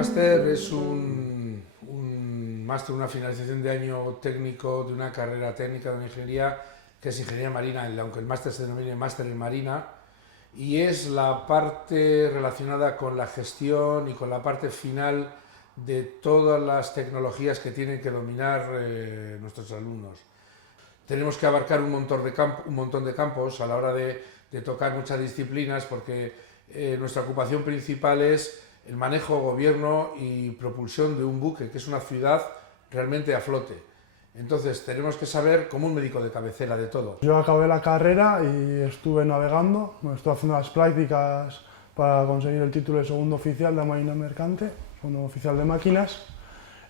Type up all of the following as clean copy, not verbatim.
máster es un máster, una finalización de año técnico de una carrera técnica de una ingeniería que es ingeniería marina, aunque el máster se denomine máster en marina, y es la parte relacionada con la gestión y con la parte final de todas las tecnologías que tienen que dominar nuestros alumnos. Tenemos que abarcar un montón de campos a la hora de tocar muchas disciplinas, porque nuestra ocupación principal es el manejo, gobierno y propulsión de un buque, que es una ciudad realmente a flote. Entonces tenemos que saber, como un médico de cabecera, de todo. Yo acabé la carrera y estuve navegando, estuve haciendo las prácticas para conseguir el título de segundo oficial de Marina Mercante, segundo oficial de máquinas,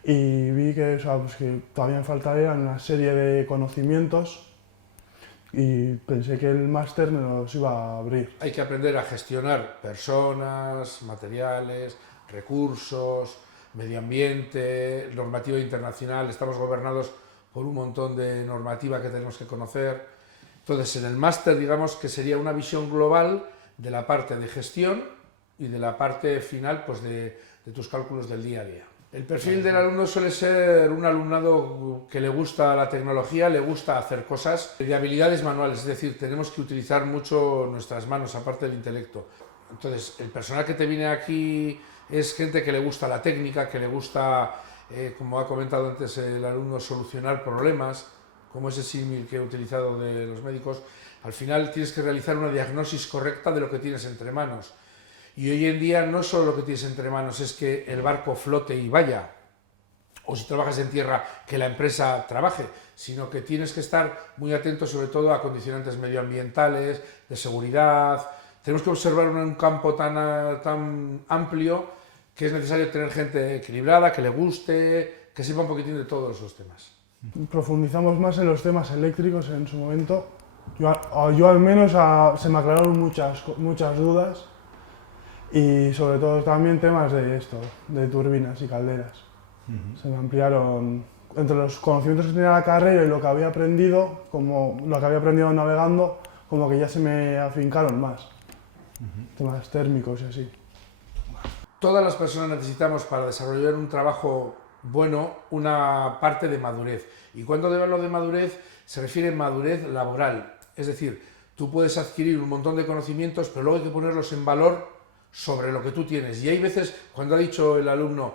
y vi que, pues que todavía me faltarían una serie de conocimientos y pensé que el máster me los iba a abrir. Hay que aprender a gestionar personas, materiales, recursos, medio ambiente, normativa internacional. Estamos gobernados por un montón de normativa que tenemos que conocer. Entonces, en el máster, digamos que sería una visión global de la parte de gestión y de la parte final, pues de tus cálculos del día a día. El perfil del alumno suele ser un alumnado que le gusta la tecnología, le gusta hacer cosas de habilidades manuales, es decir, tenemos que utilizar mucho nuestras manos, aparte del intelecto. Entonces, el personal que te viene aquí es gente que le gusta la técnica, que le gusta, como ha comentado antes el alumno, solucionar problemas, como ese símil que he utilizado de los médicos. Al final tienes que realizar una diagnosis correcta de lo que tienes entre manos. Y hoy en día no solo lo que tienes entre manos es que el barco flote y vaya, o si trabajas en tierra, que la empresa trabaje, sino que tienes que estar muy atento sobre todo a condicionantes medioambientales, de seguridad. Tenemos que observar un campo tan amplio que es necesario tener gente equilibrada, que le guste, que sepa un poquitín de todos esos temas. Profundizamos más en los temas eléctricos en su momento. Yo al menos se me aclararon muchas dudas. Y sobre todo también temas de turbinas y calderas. Se me ampliaron entre los conocimientos que tenía la carrera y lo que había aprendido, como lo que había aprendido navegando, como que ya se me afincaron más. Temas térmicos y así. Todas las personas necesitamos para desarrollar un trabajo bueno una parte de madurez. Y cuando hablo de madurez, se refiere a madurez laboral. Es decir, tú puedes adquirir un montón de conocimientos, pero luego hay que ponerlos en valor sobre lo que tú tienes. Y hay veces, cuando ha dicho el alumno,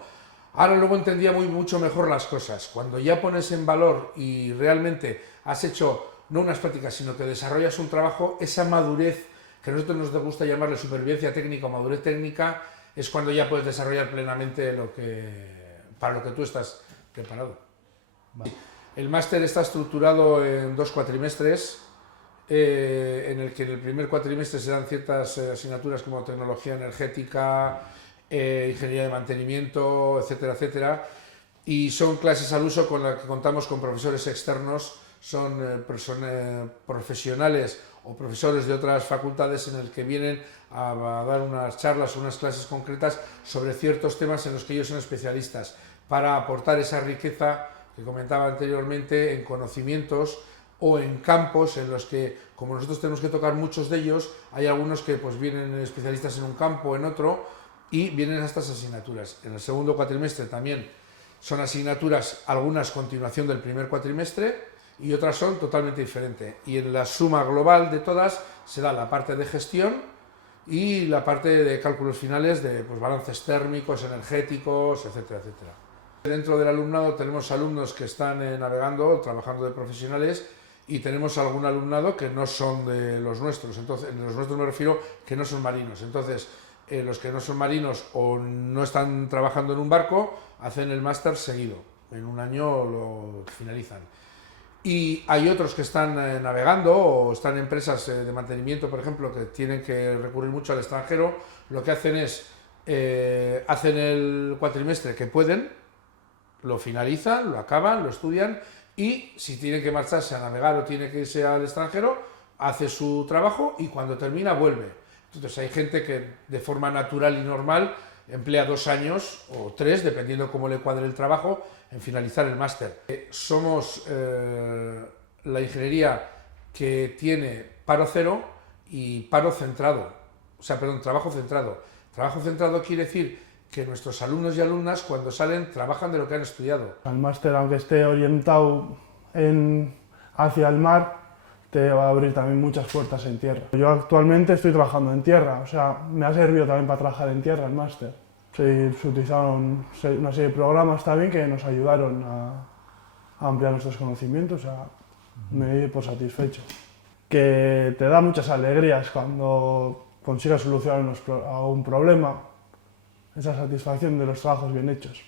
ahora luego entendía mucho mejor las cosas, cuando ya pones en valor y realmente has hecho no unas prácticas, sino que desarrollas un trabajo, esa madurez, que a nosotros nos gusta llamarle supervivencia técnica o madurez técnica, es cuando ya puedes desarrollar plenamente para lo que tú estás preparado. Vale. El máster está estructurado en 2 cuatrimestres, en el que en el primer cuatrimestre se dan ciertas asignaturas como tecnología energética, ingeniería de mantenimiento, etcétera, etcétera, y son clases al uso con las que contamos con profesores externos, son profesionales o profesores de otras facultades en el que vienen a dar unas charlas o unas clases concretas sobre ciertos temas en los que ellos son especialistas, para aportar esa riqueza que comentaba anteriormente en conocimientos o en campos en los que, como nosotros tenemos que tocar muchos de ellos, hay algunos que pues vienen especialistas en un campo o en otro y vienen a estas asignaturas. En el segundo cuatrimestre también son asignaturas, algunas continuación del primer cuatrimestre y otras son totalmente diferentes. Y en la suma global de todas se da la parte de gestión y la parte de cálculos finales de pues, balances térmicos, energéticos, etcétera, etcétera. Dentro del alumnado tenemos alumnos que están navegando, trabajando de profesionales, y tenemos algún alumnado que no son de los nuestros. Entonces, en los nuestros me refiero que no son marinos. Entonces, los que no son marinos o no están trabajando en un barco, hacen el máster seguido. En un año lo finalizan. Y hay otros que están navegando o están en empresas de mantenimiento, por ejemplo, que tienen que recurrir mucho al extranjero. Lo que hacen es, hacen el cuatrimestre que pueden, lo finalizan, lo acaban, lo estudian, y si tiene que marcharse a navegar o tiene que irse al extranjero, hace su trabajo y cuando termina vuelve. Entonces hay gente que de forma natural y normal emplea 2 años o 3, dependiendo cómo le cuadre el trabajo, en finalizar el máster. Somos la ingeniería que tiene paro cero y paro centrado, o sea, perdón, trabajo centrado. Trabajo centrado quiere decir que nuestros alumnos y alumnas cuando salen trabajan de lo que han estudiado. El máster, aunque esté orientado hacia el mar, te va a abrir también muchas puertas en tierra. Yo actualmente estoy trabajando en tierra, o sea, me ha servido también para trabajar en tierra el máster. Se utilizaron una serie de programas también que nos ayudaron a ampliar nuestros conocimientos, o sea, me di por satisfecho. Que te da muchas alegrías cuando consigues solucionar a un problema, esa satisfacción de los trabajos bien hechos.